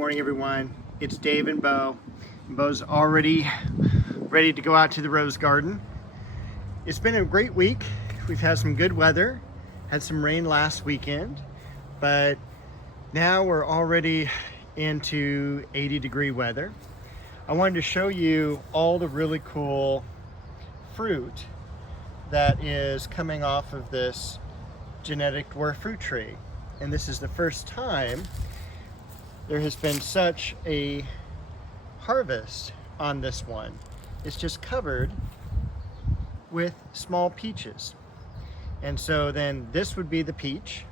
morning, everyone. It's Dave and Bo. Bo's already ready to go out to the rose garden. It's been a great week. We've had some good weather, had some rain last weekend, but now we're already into 80-degree weather. I wanted to show you all the really cool fruit that is coming off of this genetic dwarf fruit tree. And this is the first time there has been such a harvest on this one. It's just covered with small peaches. And so then this would be the peach,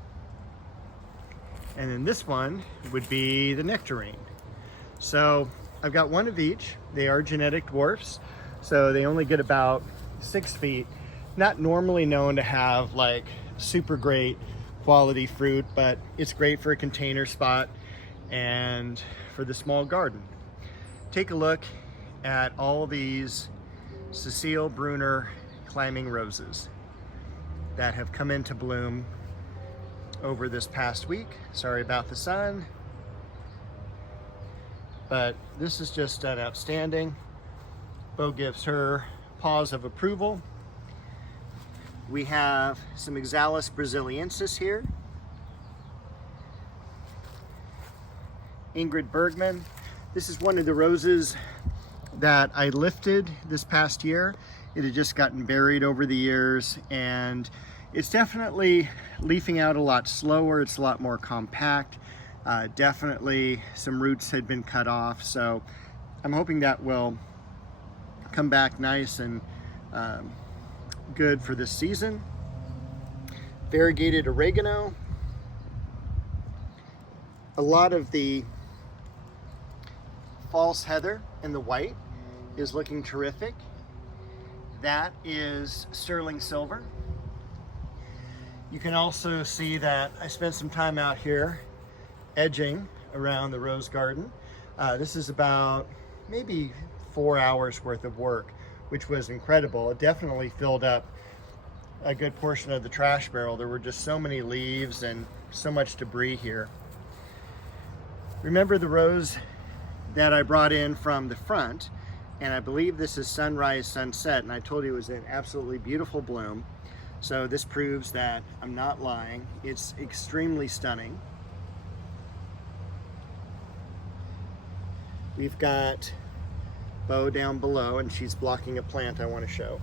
and then this one would be the nectarine. So I've got one of each. They are genetic dwarfs, so they only get about 6 feet. Not normally known to have like super great quality fruit, but it's great for a container spot and for the small garden. Take a look at all these Cecile Brunner climbing roses that have come into bloom over this past week. Sorry about the sun, but this is just an outstanding. Bo gives her paws of approval. We have some Oxalis brasiliensis here. Ingrid Bergman. This is one of the roses that I lifted this past year. It had just gotten buried over the years, and it's definitely leafing out a lot slower. It's a lot more compact. Definitely some roots had been cut off, so I'm hoping that will come back nice and good for this season. Variegated oregano. A lot of the false heather in the white is looking terrific. That is sterling silver. You can also see that I spent some time out here edging around the rose garden. This is about maybe 4 hours worth of work, which was incredible. It definitely filled up a good portion of the trash barrel. There were just so many leaves and so much debris here. Remember the rose that I brought in from the front, and I believe this is Sunrise Sunset, and I told you it was an absolutely beautiful bloom. So this proves that I'm not lying. It's extremely stunning. We've got Bo down below, and she's blocking a plant I want to show.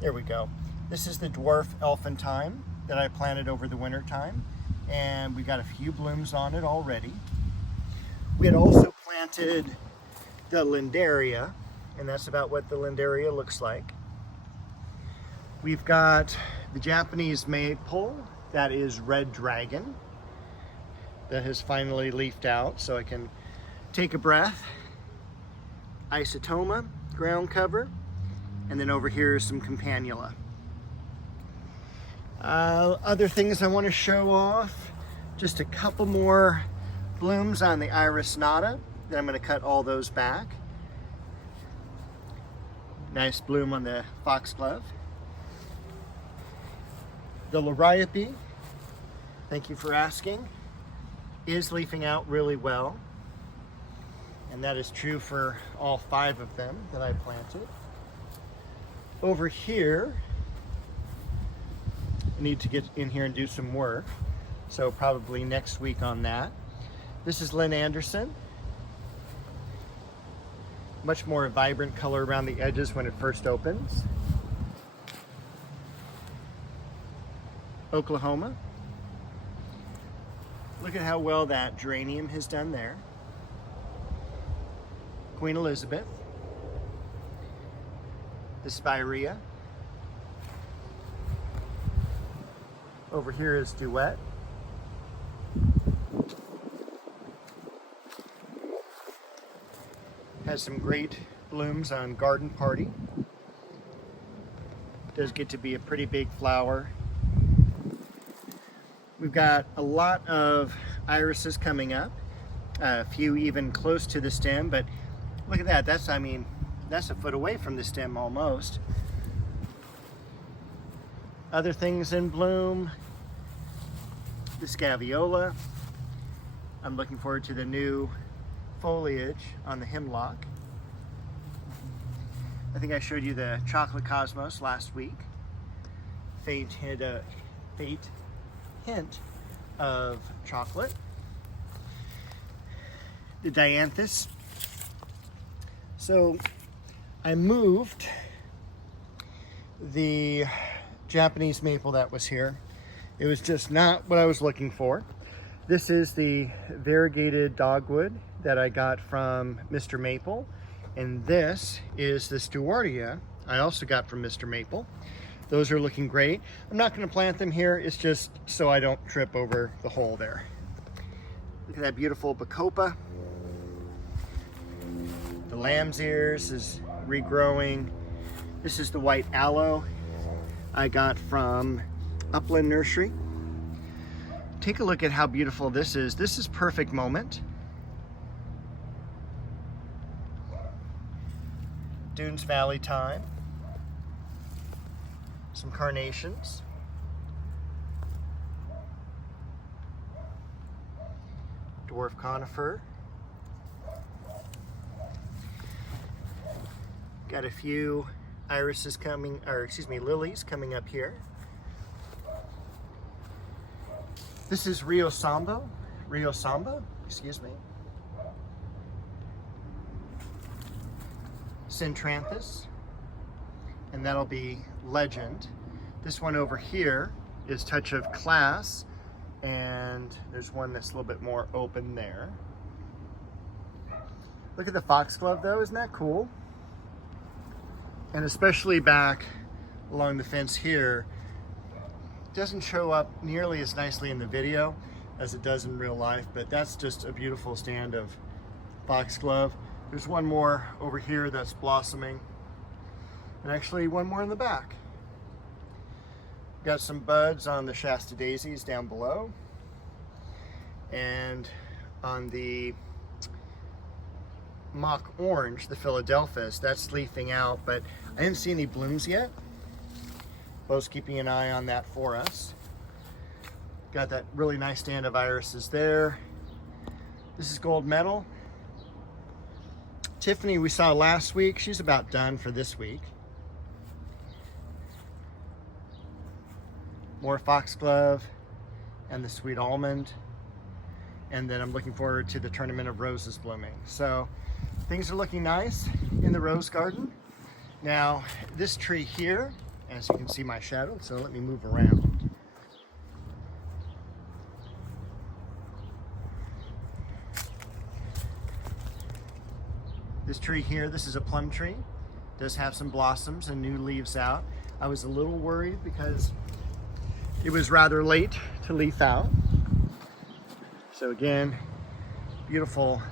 There we go. This is the dwarf elephantine that I planted over the winter time, and we got a few blooms on it already. We had also planted the Lindaria, and that's about what the Lindaria looks like. We've got the Japanese maple, that is Red Dragon, that has finally leafed out, so I can take a breath. Isotoma, ground cover, and then over here is some Campanula. Other things I want to show off, just a couple more blooms on the Iris Nata. Then I'm going to cut all those back. Nice bloom on the foxglove. The Liriope, thank you for asking, is leafing out really well. And that is true for all 5 of them that I planted. Over here, I need to get in here and do some work. So probably next week on that. This is Lynn Anderson. Much more vibrant color around the edges when it first opens. Oklahoma. Look at how well that geranium has done there. Queen Elizabeth. The Spirea. Over here is Duet. Has some great blooms on Garden Party. Does get to be a pretty big flower. We've got a lot of irises coming up, a few even close to the stem, but look at that. That's a foot away from the stem almost. Other things in bloom, the Scaviola, I'm looking forward to the new foliage on the hemlock. I think I showed you the chocolate cosmos last week. Faint hint of chocolate. The dianthus. So I moved the Japanese maple that was here. It was just not what I was looking for. This is the variegated dogwood that I got from Mr. Maple. And this is the S2.E21 I also got from Mr. Maple. Those are looking great. I'm not going to plant them here. It's just so I don't trip over the hole there. Look at that beautiful bacopa. The lamb's ears is regrowing. This is the white aloe I got from Upland Nursery. Take a look at how beautiful this is. This is perfect moment. Dunes Valley thyme. Some carnations. Dwarf conifer. Got a few irises coming, or excuse me, lilies coming up here. This is Rio Samba, excuse me. Centranthus, and that'll be Legend. This one over here is Touch of Class, and there's one that's a little bit more open there. Look at the foxglove though, isn't that cool? And especially back along the fence here, it doesn't show up nearly as nicely in the video as it does in real life, but that's just a beautiful stand of foxglove. There's one more over here that's blossoming, and actually one more in the back. Got some buds on the Shasta daisies down below, and on the mock orange, the Philadelphus, that's leafing out, but I didn't see any blooms yet. Bo's keeping an eye on that for us. Got that really nice stand of irises there. This is gold medal. Tiffany we saw last week, she's about done for this week. More foxglove and the sweet almond. And then I'm looking forward to the tournament of roses blooming. So things are looking nice in the rose garden. Now this tree here, as you can see my shadow, so let me move around. This tree here, this is a plum tree. Does have some blossoms and new leaves out. I was a little worried because it was rather late to leaf out. So again, beautiful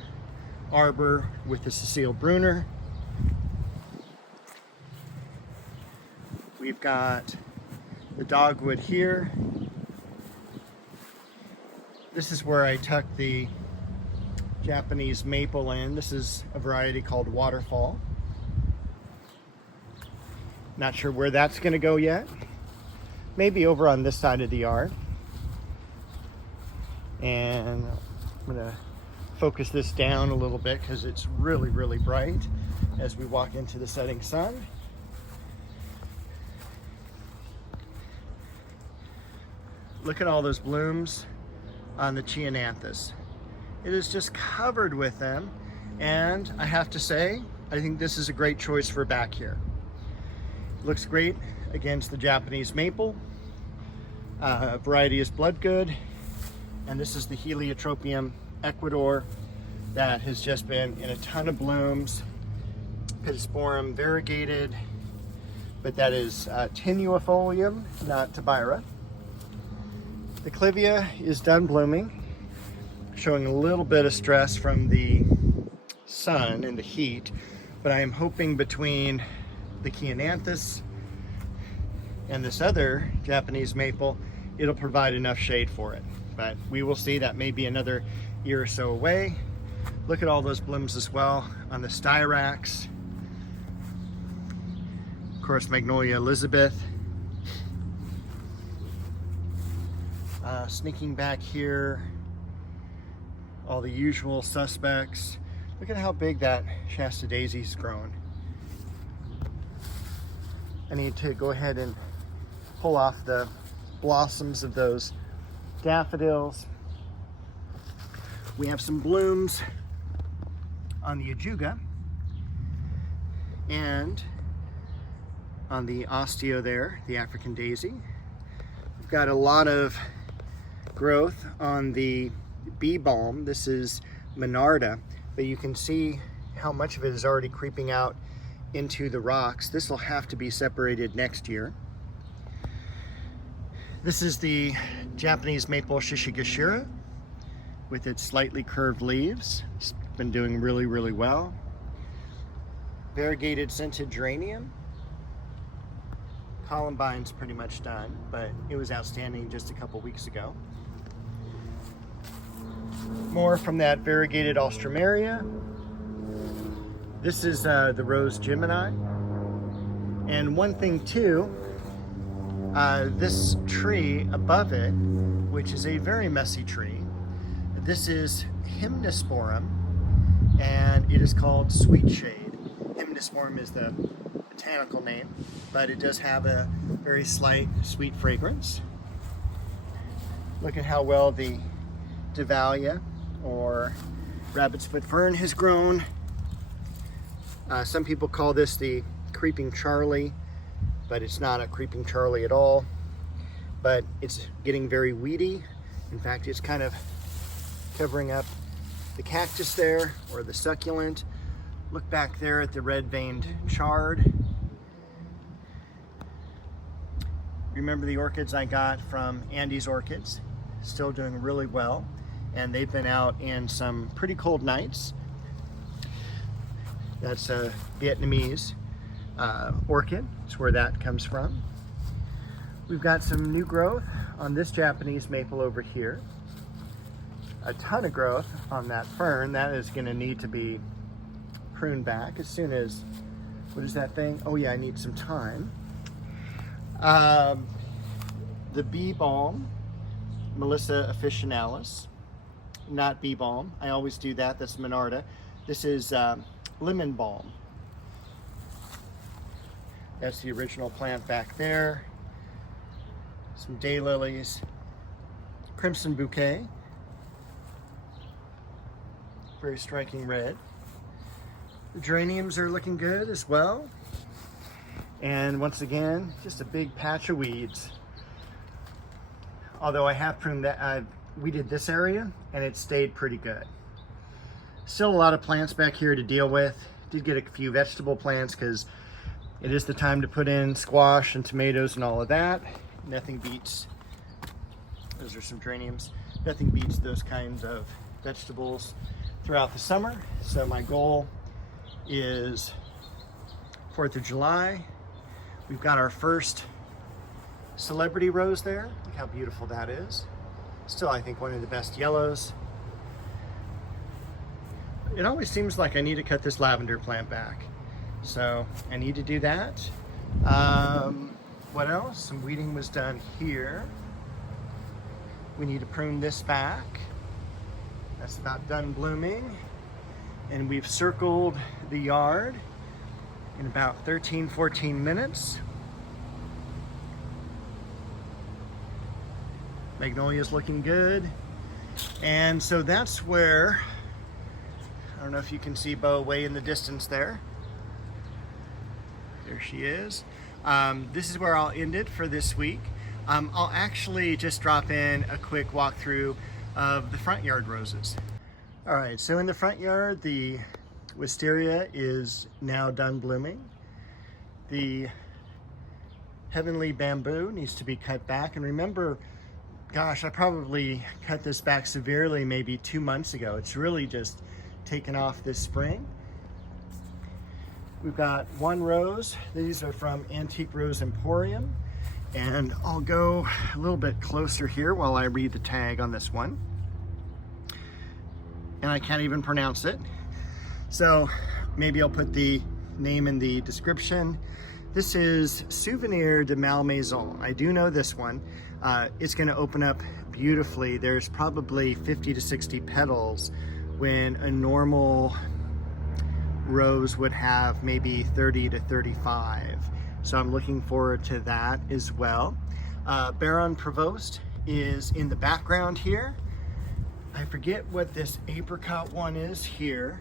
arbor with the Cecile Brunner. We've got the dogwood here. This is where I tucked the Japanese maple in. This is a variety called Waterfall. Not sure where that's going to go yet. Maybe over on this side of the yard. And I'm going to focus this down a little bit because it's really, really bright as we walk into the setting sun. Look at all those blooms on the Cheonanthus. It is just covered with them, and I have to say, I think this is a great choice for back here. Looks great against the Japanese maple. Variety is Bloodgood, and this is the Heliotropium Ecuador that has just been in a ton of blooms. Pittosporum variegated, but that is tenuifolium, not tabira. The Clivia is done blooming, showing a little bit of stress from the sun and the heat, but I am hoping between the Cheonanthus and this other Japanese maple, it'll provide enough shade for it. But we will see. That may be another year or so away. Look at all those blooms as well on the Styrax. Of course, Magnolia Elizabeth. Sneaking back here all the usual suspects. Look at how big that Shasta daisy's grown. I need to go ahead and pull off the blossoms of those daffodils. We have some blooms on the ajuga and on the osteo there, the African daisy. We've got a lot of growth on the bee balm. This is Monarda, but you can see how much of it is already creeping out into the rocks. This will have to be separated next year. This is the Japanese maple Shishigashira with its slightly curved leaves. It's been doing really, really well. Variegated scented geranium. Columbine's pretty much done, but it was outstanding just a couple weeks ago. More from that variegated Alstroemeria. This is the Rose Gemini. And one thing too, this tree above it, which is a very messy tree, this is Hymnosporum, and it is called Sweet Shade. Hymnosporum is the botanical name, but it does have a very slight sweet fragrance. Look at how well the Dahlia or rabbit's foot fern has grown. Some people call this the Creeping Charlie, but it's not a Creeping Charlie at all. But it's getting very weedy. In fact, it's kind of covering up the cactus there, or the succulent. Look back there at the red-veined chard. Remember the orchids I got from Andy's Orchids? Still doing really well. And they've been out in some pretty cold nights. That's a Vietnamese orchid. That's where that comes from. We've got some new growth on this Japanese maple over here. A ton of growth on that fern. That is going to need to be pruned back as soon as, what is that thing? Oh yeah, I need some time. The bee balm, Melissa officinalis. Not bee balm. I always do that. That's Monarda. This is lemon balm. That's the original plant back there. Some daylilies. Crimson bouquet. Very striking red. The geraniums are looking good as well. And once again, just a big patch of weeds. Although I have pruned that, weeded this area and it stayed pretty good. Still a lot of plants back here to deal with. Did get a few vegetable plants because it is the time to put in squash and tomatoes and all of that. Nothing beats, those are some geraniums, nothing beats those kinds of vegetables throughout the summer. So my goal is 4th of July. We've got our first celebrity rose there. Look how beautiful that is. Still, I think one of the best yellows. It always seems like I need to cut this lavender plant back. So I need to do that. What else? Some weeding was done here. We need to prune this back. That's about done blooming. And we've circled the yard in about 13-14 minutes. Magnolia's looking good. And so that's where, I don't know if you can see Bo way in the distance there. There she is. This is where I'll end it for this week. I'll actually just drop in a quick walkthrough of the front yard roses. All right, so in the front yard, the wisteria is now done blooming. The heavenly bamboo needs to be cut back. And remember, gosh, I probably cut this back severely maybe 2 months ago. It's really just taken off this spring. We've got one rose. These are from Antique Rose Emporium. And I'll go a little bit closer here while I read the tag on this one. And I can't even pronounce it. So maybe I'll put the name in the description. This is Souvenir de Malmaison. I do know this one. It's gonna open up beautifully. There's probably 50 to 60 petals when a normal rose would have maybe 30 to 35. So I'm looking forward to that as well. Baron Provost is in the background here. I forget what this apricot one is here,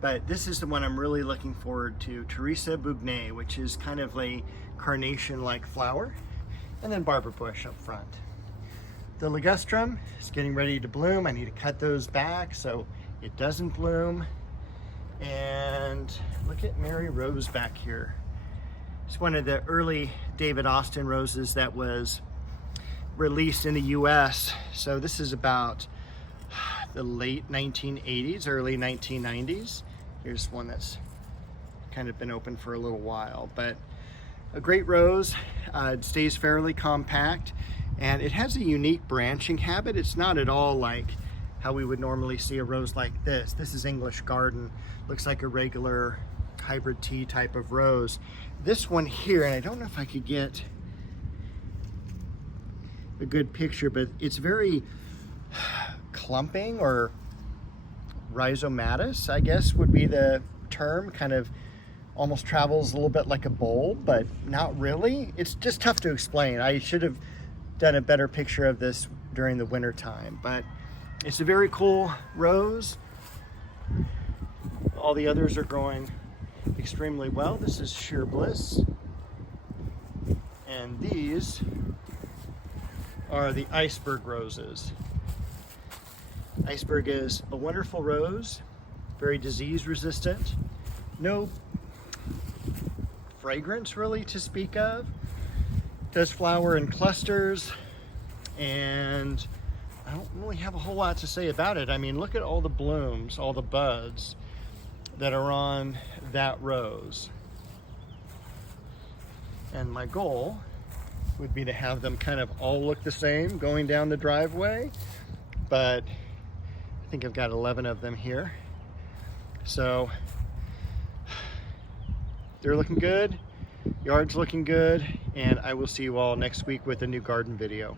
but this is the one I'm really looking forward to. Teresa Bugnet, which is kind of a carnation-like flower. And then Barber Bush up front. The ligustrum is getting ready to bloom. I need to cut those back so it doesn't bloom. And look at Mary Rose back here. It's one of the early David Austin roses that was released in the US. So this is about the late 1980s, early 1990s. Here's one that's kind of been open for a little while, but a great rose. It stays fairly compact, and it has a unique branching habit. It's not at all like how we would normally see a rose like this. This is English Garden. Looks like a regular hybrid tea type of rose. This one here, and I don't know if I could get a good picture, but it's very clumping, or rhizomatous, I guess would be the term. Kind of almost travels a little bit like a bulb, but not really. It's just tough to explain. I should have done a better picture of this during the winter time, but it's a very cool rose. All the others are growing extremely well. This is Sheer Bliss, and these are the iceberg roses. Iceberg is a wonderful rose, very disease resistant, no fragrance really to speak of. Does flower in clusters, and I don't really have a whole lot to say about it. I mean, look at all the blooms, all the buds that are on that rose. And my goal would be to have them kind of all look the same going down the driveway, but I think I've got 11 of them here. So they're looking good, yard's looking good, and I will see you all next week with a new garden video.